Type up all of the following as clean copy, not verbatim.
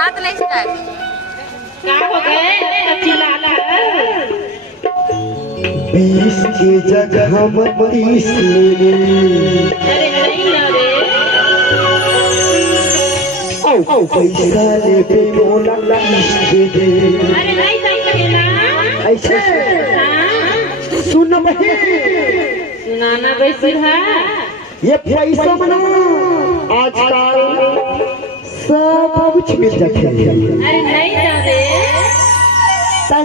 हाथ नहीं स्टार्ट क्या हो गए चिल्लाना 20 की जगह हम 30 ले ले। अरे नहीं ना रे पैसा ले पे मोला दे दे। अरे नहीं सही ना ऐसे हाँ सुन बही सुनाना बैसी है ये पैसा मना आजकल सब कुछ मिल जाते हैं। अरे नहीं ना रे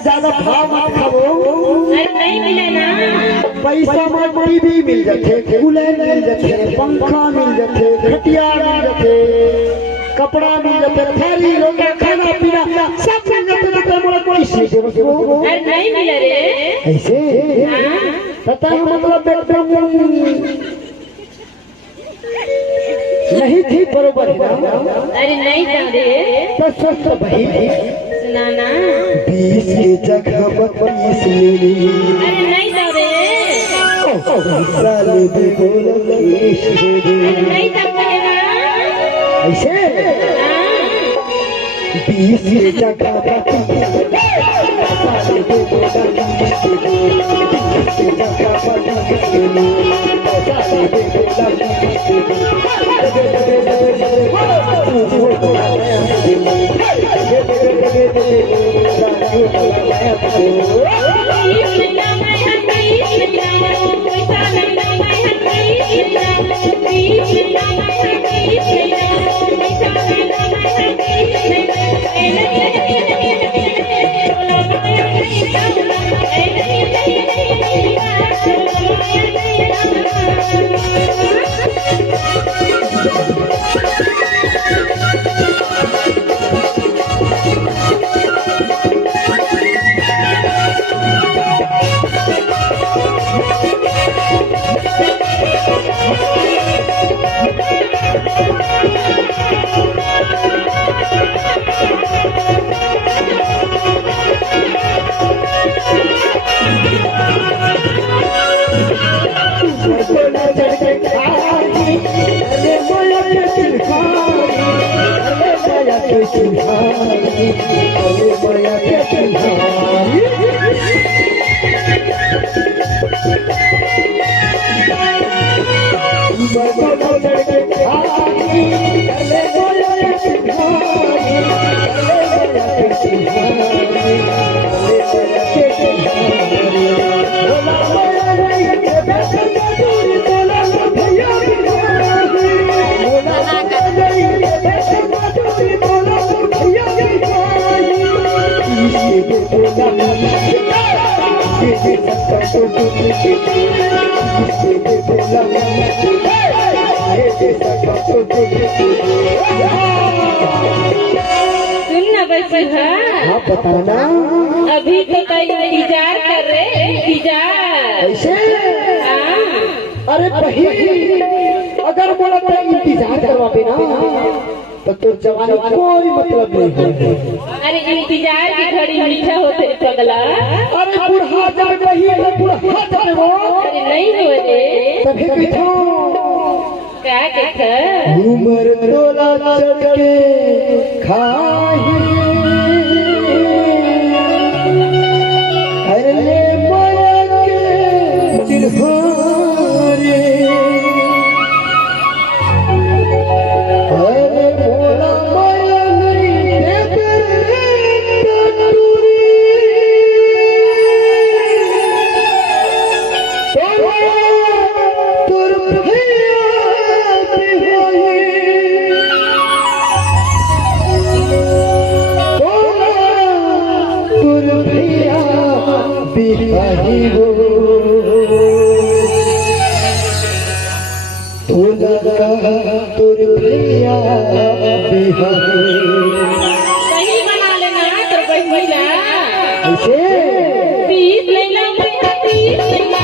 ज्यादा भाव मत खाओ। अरे नहीं मिले ना पैसा में टीवी मिल जाते, कूलर मिल जाते, पंखा मिल जाते, खटिया मिल जाते, कपड़ा मिल जाते, थाली लोटा खाना पीना सब मिल जाते। तो मोला कोई चीज अरे नहीं मिले रे ऐसे पता है मतलब एकदम नहीं थी बरोबर है ना। अरे नहीं ना रे तो सोच भाई सुनाना 20 की जगह 30 ले ली। अरे नहीं ना रे साले दे बोला देश दे दे। नहीं सकते ना ऐसे हाँ 20 की जगह 30 साले दे बोला देश दे दे। 20 की जगह 30 ले ली। साले दे बोला देश दे दे। सुनना बैसी है हाँ बताना अभी तो कई इंतजार कर रहे इंतजार ऐसे हाँ अरे बही अगर बोला तो इंतजार करवाबे ना तो तोर जवानी कोई मतलब नहीं है। अरे इंतजार की घड़ी मीठा होते पगला अरे बुढ़ा जब बही है बुढ़ा जब वो अरे नहीं हो रे तभी बिठो क्या कहता उमर तोला चढ़ के खाही अरे ले माया के चिल्हारे अरे बोला माया नहीं देते तंदूरी तुर भैया बिहारी हो तुर भैया बिहारी सही बना लेना तो बैठा ऐसे 20 ले लो 30 ले लो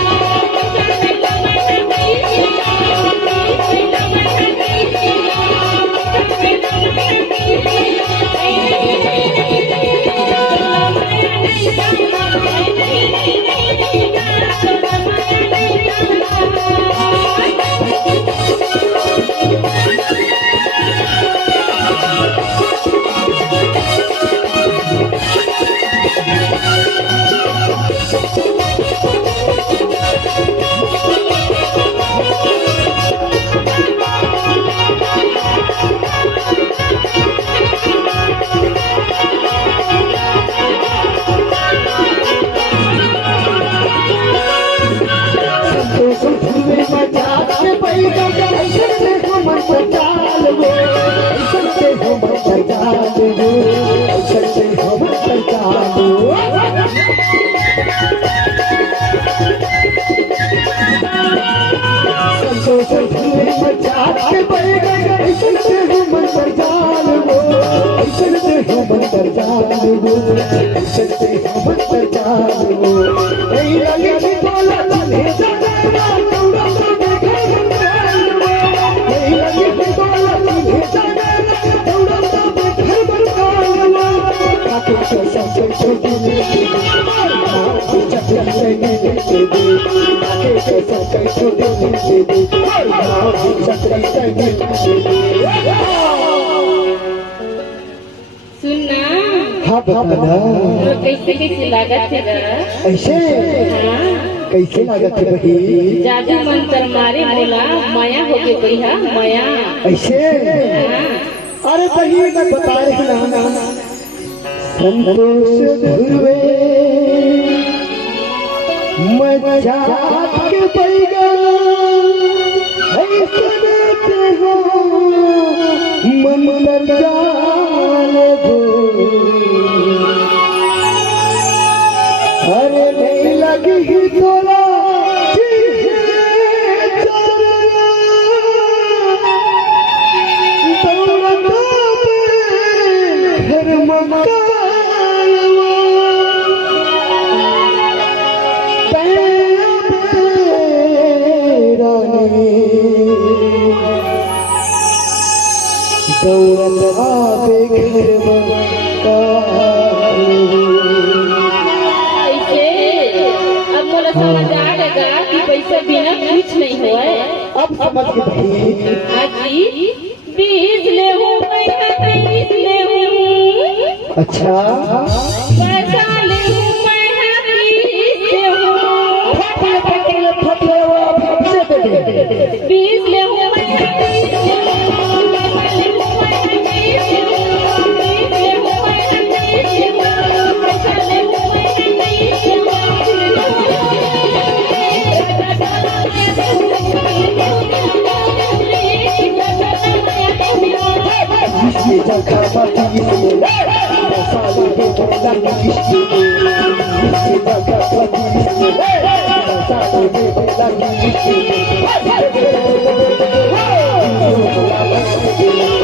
हो मंतर जानो सकते हो मंतर जानो नहीं लगे कि बोला चले जाना दौड़ा तो देखे नहीं लगे कि बोला चले जाना दौड़ा तो देखे बंगालवा काके के सबसे छोटी सी चक्कर से नहीं दे काके के सबसे छोटी सी चक्कर से नहीं सुनना हाँ बताना तो कैसे कैसे लागत है ऐसे हाँ कैसे लागत है बही जादू मंत्र मारे बोला माया हो गई बढ़िया माया ऐसे हाँ अरे बही मैं बता रही ना संतोष ध्रुवे मजाक के बैगा ऐसे हो मंत्र जाने दो अरे नहीं लगी ही तोरा दौड़त आवे घर ऐसे अब मोला समझ आ गया कि पैसा बिना कुछ नहीं हुआ अब समझ गई हाजी 20 ले हूँ मैं 20 ले हूँ अच्छा पैसा ले हूँ मैं 20 ले हूँ फटे 20 ले हूँ मैं Hey!